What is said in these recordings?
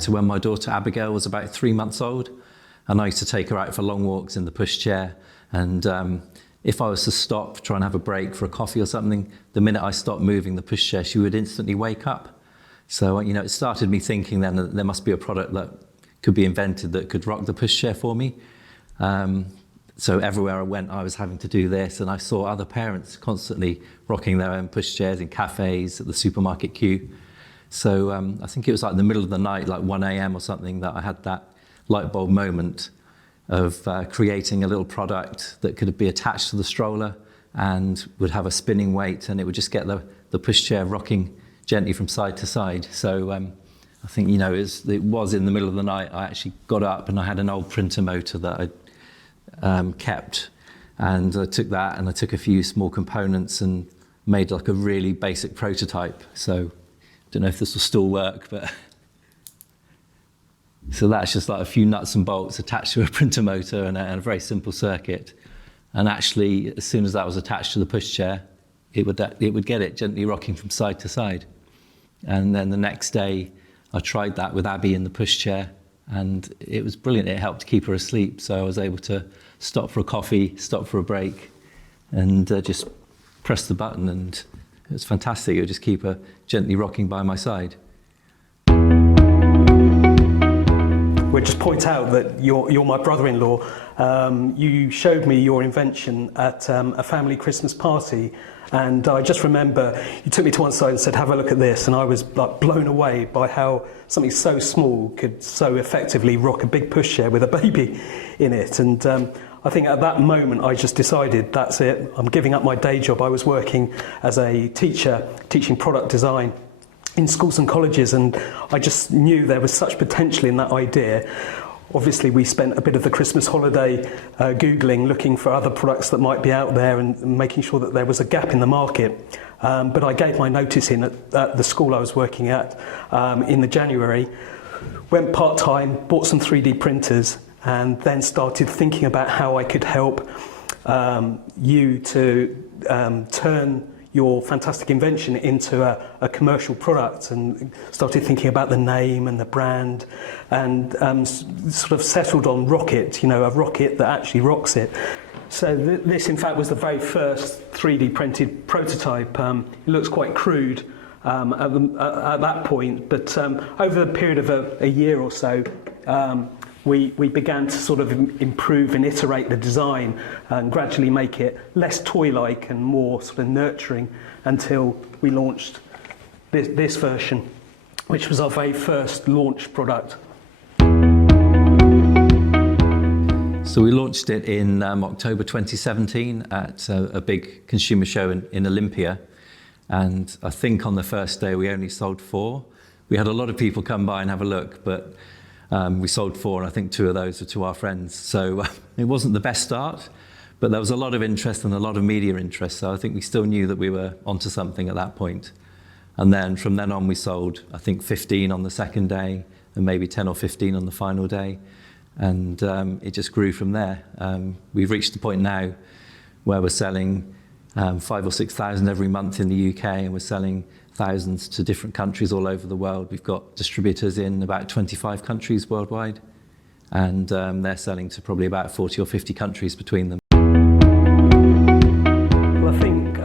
to when my daughter Abigail was about 3 months old. And I used to take her out for long walks in the pushchair. And if I was to stop, try and have a break for a coffee or something, the minute I stopped moving the pushchair, she would instantly wake up. So, it started me thinking then that there must be a product that could be invented that could rock the pushchair for me. So everywhere I went, I was having to do this, and I saw other parents constantly rocking their own pushchairs in cafes, at the supermarket queue. So I think it was like in the middle of the night, like 1 a.m. or something, that I had that light bulb moment of creating a little product that could be attached to the stroller and would have a spinning weight, and it would just get the pushchair rocking gently from side to side. So I think, it was in the middle of the night. I actually got up and I had an old printer motor that I kept, and I took that and I took a few small components and made like a really basic prototype. So I don't know if this will still work, but so that's just like a few nuts and bolts attached to a printer motor and a very simple circuit. And actually, as soon as that was attached to the pushchair, it would get it gently rocking from side to side. And then the next day, I tried that with Abby in the pushchair, and it was brilliant. It helped keep her asleep, so I was able to stop for a coffee, stop for a break, and just press the button, and it was fantastic. It would just keep her gently rocking by my side. We'll just point out that you're my brother-in-law. You showed me your invention at a family Christmas party, and I just remember you took me to one side and said, "Have a look at this," and I was like blown away by how something so small could so effectively rock a big pushchair with a baby in it. And I think at that moment I just decided, that's it, I'm giving up my day job. I was working as a teacher, teaching product design in schools and colleges, and I just knew there was such potential in that idea. Obviously, we spent a bit of the Christmas holiday Googling, looking for other products that might be out there and making sure that there was a gap in the market. But I gave my notice in at the school I was working at in the January, went part-time, bought some 3D printers, and then started thinking about how I could help you to turn your fantastic invention into a commercial product, and started thinking about the name and the brand, and sort of settled on Rockit, a rocket that actually rocks it. So this in fact was the very first 3D printed prototype. It looks quite crude at that point, but over the period of a year or so, we began to sort of improve and iterate the design and gradually make it less toy-like and more sort of nurturing, until we launched this version, which was our very first launch product. So we launched it in October 2017 at a big consumer show in Olympia. And I think on the first day we only sold 4. We had a lot of people come by and have a look, but we sold 4, and I think 2 of those were to our friends. So it wasn't the best start, but there was a lot of interest and a lot of media interest. So I think we still knew that we were onto something at that point. And then from then on, we sold, I think, 15 on the second day and maybe 10 or 15 on the final day. And it just grew from there. We've reached the point now where we're selling 5,000 or 6,000 every month in the UK, and we're selling thousands to different countries all over the world. We've got distributors in about 25 countries worldwide, and they're selling to probably about 40 or 50 countries between them. Well, I think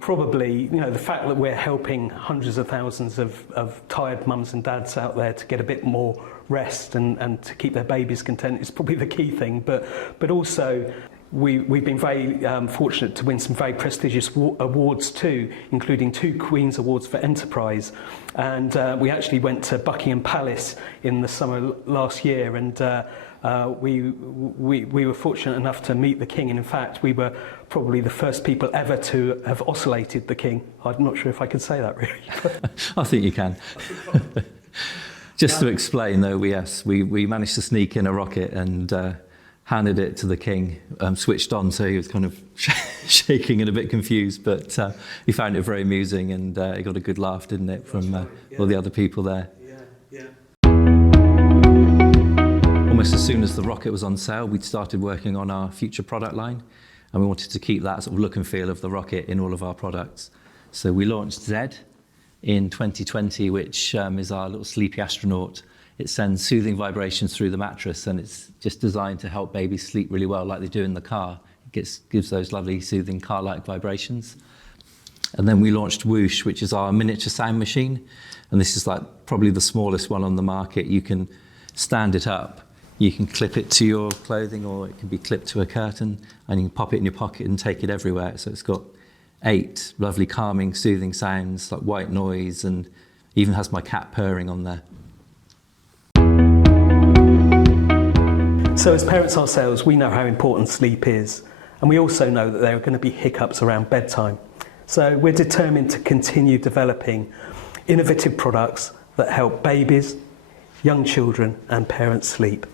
probably the fact that we're helping hundreds of thousands of tired mums and dads out there to get a bit more rest and to keep their babies content is probably the key thing, but also we've been very fortunate to win some very prestigious awards too, including 2 Queen's Awards for Enterprise. And we actually went to Buckingham Palace in the summer last year, and we were fortunate enough to meet the King. And in fact, we were probably the first people ever to have oscillated the King. I'm not sure if I could say that really. I think you can. Just to explain though, we managed to sneak in a rocket and handed it to the King, switched on, so he was kind of shaking and a bit confused, but he found it very amusing, and he got a good laugh, didn't it, from all the other people there. Yeah. Almost as soon as the rocket was on sale, we'd started working on our future product line, and we wanted to keep that sort of look and feel of the rocket in all of our products. So we launched Z in 2020, which is our little sleepy astronaut. it sends soothing vibrations through the mattress, and it's just designed to help babies sleep really well, like they do in the car. It gives those lovely soothing car-like vibrations. And then we launched Whoosh, which is our miniature sound machine. And this is like probably the smallest one on the market. You can stand it up, you can clip it to your clothing, or it can be clipped to a curtain, and you can pop it in your pocket and take it everywhere. So it's got 8 lovely calming, soothing sounds like white noise, and even has my cat purring on there. So as parents ourselves, we know how important sleep is, and we also know that there are going to be hiccups around bedtime. So we're determined to continue developing innovative products that help babies, young children and parents sleep.